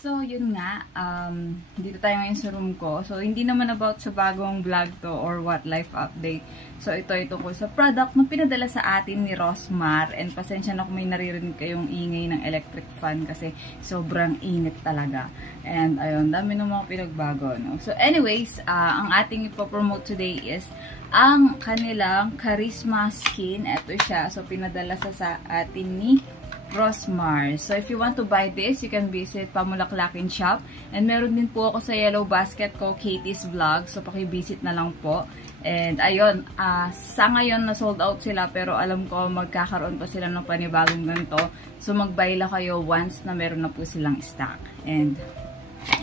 So, yun nga, dito tayo ngayon sa room ko. So, hindi naman about sa bagong vlog to or what life update. So, ito ko sa product na pinadala sa atin ni Rosmar. And pasensya na kung may naririnig kayong ingay ng electric fan kasi sobrang init talaga. And, ayun, dami ng mga pinagbago, no? So, anyways, ang ating ipopromote today is ang kanilang Charisma Skin. Ito siya. So, pinadala sa atin ni Rosmar. So, if you want to buy this, you can visit Pamulaklakin Shop. And meron din po ako sa yellow basket ko, Katie's Vlog. So, paki-visit na lang po. And, ayun, sa ngayon, na-sold out sila. Pero alam ko, magkakaroon pa sila ng panibagong ganito. So, mag-buy lang kayo once na meron na po silang stock. And,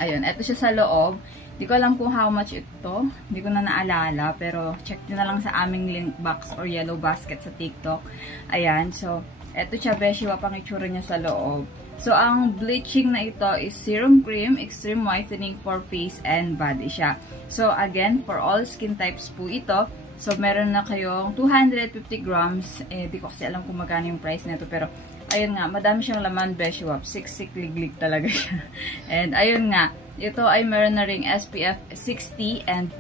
ayun, eto siya sa loob. Di ko alam kung how much ito. Hindi ko na naalala. Pero, check nyo na lang sa aming link box or yellow basket sa TikTok. Ayan, so, eto siya, beshi, wapang itsura niya sa loob. So, ang bleaching na ito is serum cream, extreme whitening for face and body siya. So, again, for all skin types po ito. So, meron na kayong 250 grams. Di ko kasi alam kung magkano yung price nito. Pero, ayun nga, madami siyang laman, beshi, wap. Siksik, liglig talaga siya. And, ayun nga, ito ay meron na ring SPF 60 and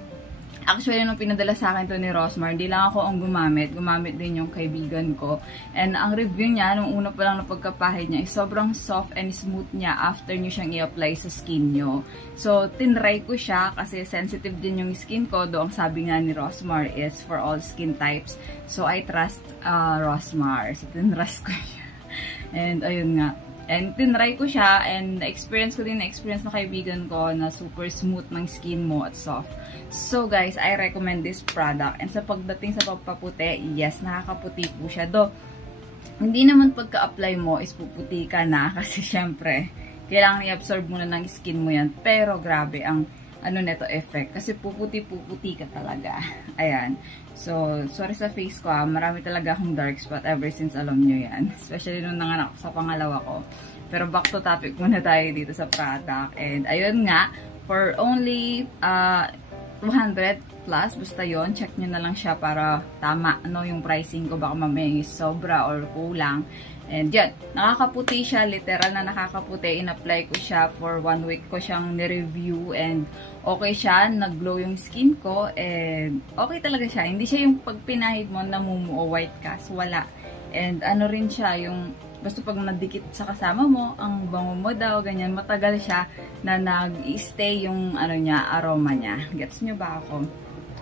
actually, nung pinadala sa akin to ni Rosmar, hindi lang ako ang gumamit. Gumamit din yung kaibigan ko. And ang review niya, nung una pa lang na pagkapahid niya, is sobrang soft and smooth niya after niyo siyang i-apply sa skin niyo. So, tinry ko siya kasi sensitive din yung skin ko. Doon ang sabi nga ni Rosmar is for all skin types. So, I trust Rosmar. So, tinrust ko siya. And, ayun nga. And tinry ko siya and na-experience ko din na kaibigan ko na super smooth ng skin mo at soft. So guys, I recommend this product. And sa pagdating sa pagpaputi, yes, nakakaputi po siya. Do, hindi naman pagka-apply mo is puputi ka na kasi syempre, kailangan i-absorb muna ng skin mo yan. Pero grabe ang neto effect. Kasi puputi ka talaga. Ayan. So, sorry sa face ko marami talaga akong dark spot ever since alam nyo yan. Especially nung nanganak sa pangalawa ko. Pero back to topic muna tayo dito sa product. And ayun nga, for only 200 plus, basta yon, check nyo na lang siya para tama yung pricing ko. Baka mamaya sobra or kulang. And yan, nakakaputi siya, literal na nakakaputi. In-apply ko siya for 1 week ko siyang ni-review and okay siya, nag-glow yung skin ko and okay talaga siya. Hindi siya yung pag pinahid mo namumuo white cast, wala. And ano rin siya, yung basta pag nadikit sa kasama mo, ang bango mo daw, ganyan, matagal siya na nag-stay yung aroma niya. Gets nyo ba ako?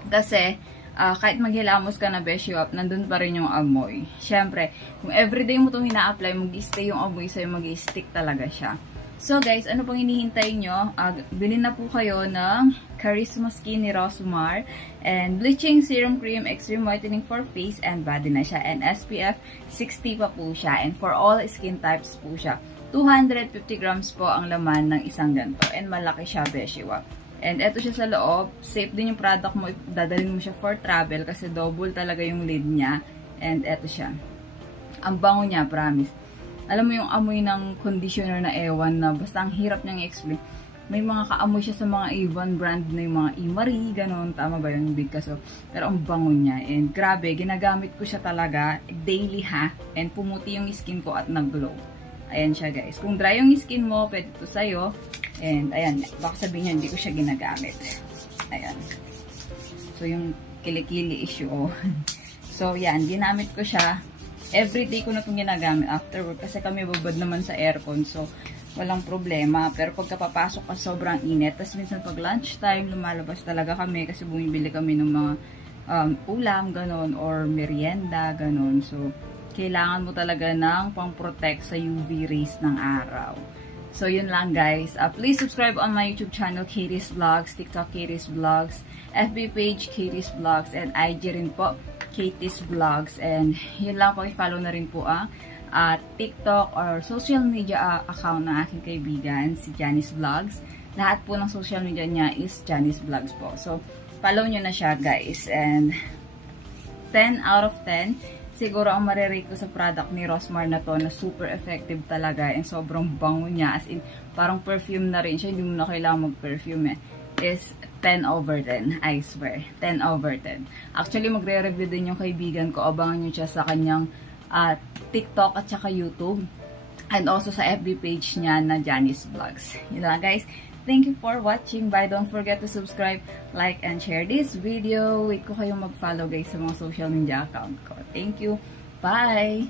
Kasi, kahit maghilamos ka na beshi up, nandun pa rin yung amoy. Siyempre, kung everyday mo itong hina-apply, mag-stay yung amoy sa'yo, mag-stick talaga siya. So guys, ano pang hinihintay nyo? Bilhin na po kayo ng Charisma Skin ni Rosmar. And bleaching serum cream, extreme whitening for face and body na siya. And SPF 60 pa po siya. And for all skin types po siya. 250 grams po ang laman ng isang ganito. And malaki siya, beshi wap. And eto siya sa loob. Safe din yung product mo. Dadalhin mo siya for travel kasi double talaga yung lid niya. And eto siya. Ang bango niya, promise. Alam mo yung amoy ng conditioner na ewan na basta ang hirap niyang i-explain. May mga kaamoy siya sa mga Avon brand na yung mga Imari, ganun. Tama ba yung big kaso? Pero ang bango niya. And grabe, ginagamit ko siya talaga daily ha. And pumuti yung skin ko at nag-glow. Ayan siya guys. Kung dry yung skin mo, pwede ito sa'yo. And ayan, baka sabihin niya, hindi ko siya ginagamit. Ayan. So, yung kilikili issue. Oh. So, yan, ginamit ko siya. Everyday ko na itong ginagamit after work. Kasi kami babad naman sa aircon. So, walang problema. Pero pagka papasok ka, sobrang init. Tapos minsan pag lunchtime, lumalabas talaga kami. Kasi bumibili kami ng mga ulam, ganon. Or merienda, ganon. So, kailangan mo talaga ng pang-protect sa UV rays ng araw. So, yun lang guys. Please subscribe on my YouTube channel, Katie's Vlogs, TikTok, Katie's Vlogs, FB page, Katie's Vlogs, and IG rin po, Katie's Vlogs. And yun lang po, i-follow na rin po ang TikTok or social media account ng aking kaibigan, si Janice Vlogs. Lahat po ng social media niya is Janice Vlogs po. So, follow nyo na siya guys. And 10 out of 10. Siguro ang marirate ko sa product ni Rosmar na to na super effective talaga and sobrang bango niya. As in, parang perfume na rin siya. Hindi mo na kailangan mag-perfume is 10 over 10. I swear. 10 over 10. Actually, magre-review din yung kaibigan ko. Abangan nyo siya sa kanyang TikTok at saka YouTube. And also sa FB page niya na Janice Vlogs. Yun lang guys. Thank you for watching. Bye. Don't forget to subscribe, like, and share this video. Wait ko kayong mag-follow guys sa mga social media account ko. Thank you. Bye!